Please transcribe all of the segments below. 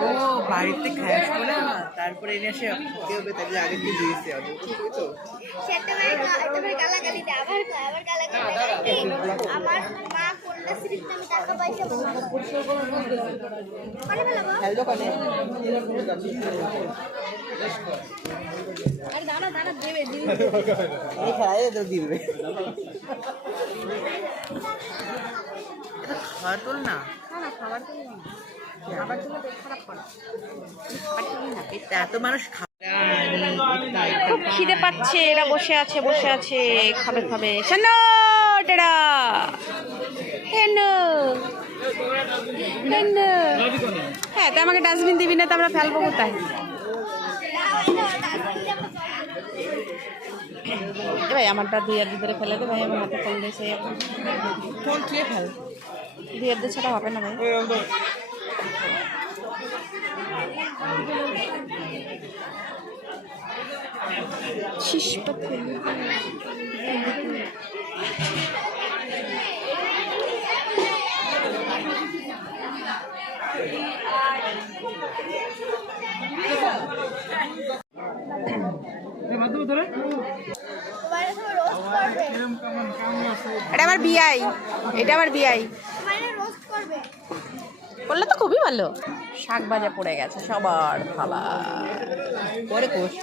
ও বাড়িতে খাস না তারপরে এনে এসে হবে তাহলে আগে দিয়ে দিয়েছে তো। সেটাবারে না? খাবার তো খাবার খারাপ করে। এটা এত মানুষ খুব খিদে পাচ্ছে এরা বসে আছে বসে আছে খাবে খাবে। শোনো টেরা হ্যাঁ তো আমাকে ডাস্টবিন দিবি না তো আমরা ফেলব কোথায়? ভাই আমারটা দুই আর ভিতরে ফেলে দে ভাই আমার হাতে ফোন দিয়েছে। এখন ফোন খেয়ে ফেল? দুই ছাড়া হবে না ভাই। এটা আমার বিআই এটা আমার বিআই। করলে তো খুবই ভালো। শাক ভাজা পড়ে গেছে সবার থালা পরে কোষ।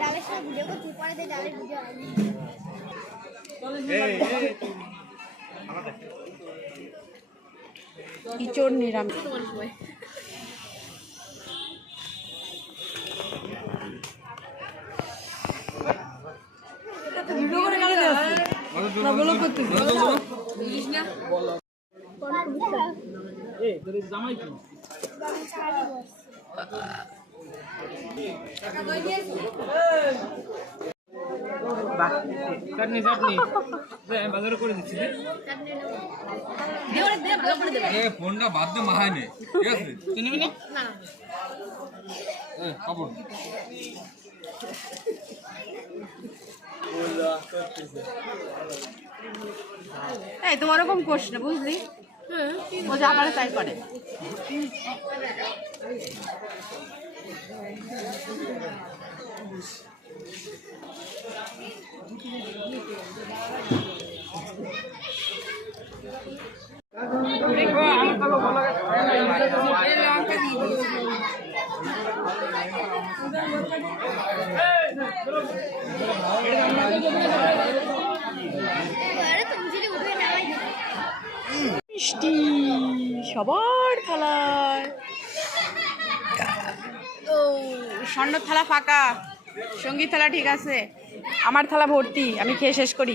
ডালের সময় বাহ চাটনি করে দিচ্ছি ফোনটা বাদ দিয়ে মাহায় নে ঠিক আছে তুই নিবি না এই তোমার ওরকম কোষ না বুঝলি? ও যা পারে তাই করে। আরে তুমি মিষ্টি, সবার থালায় ও স্বর্ণ থালা ফাঁকা সংগীত থালা ঠিক আছে, আমার থালা ভর্তি, আমি খেয়ে শেষ করি।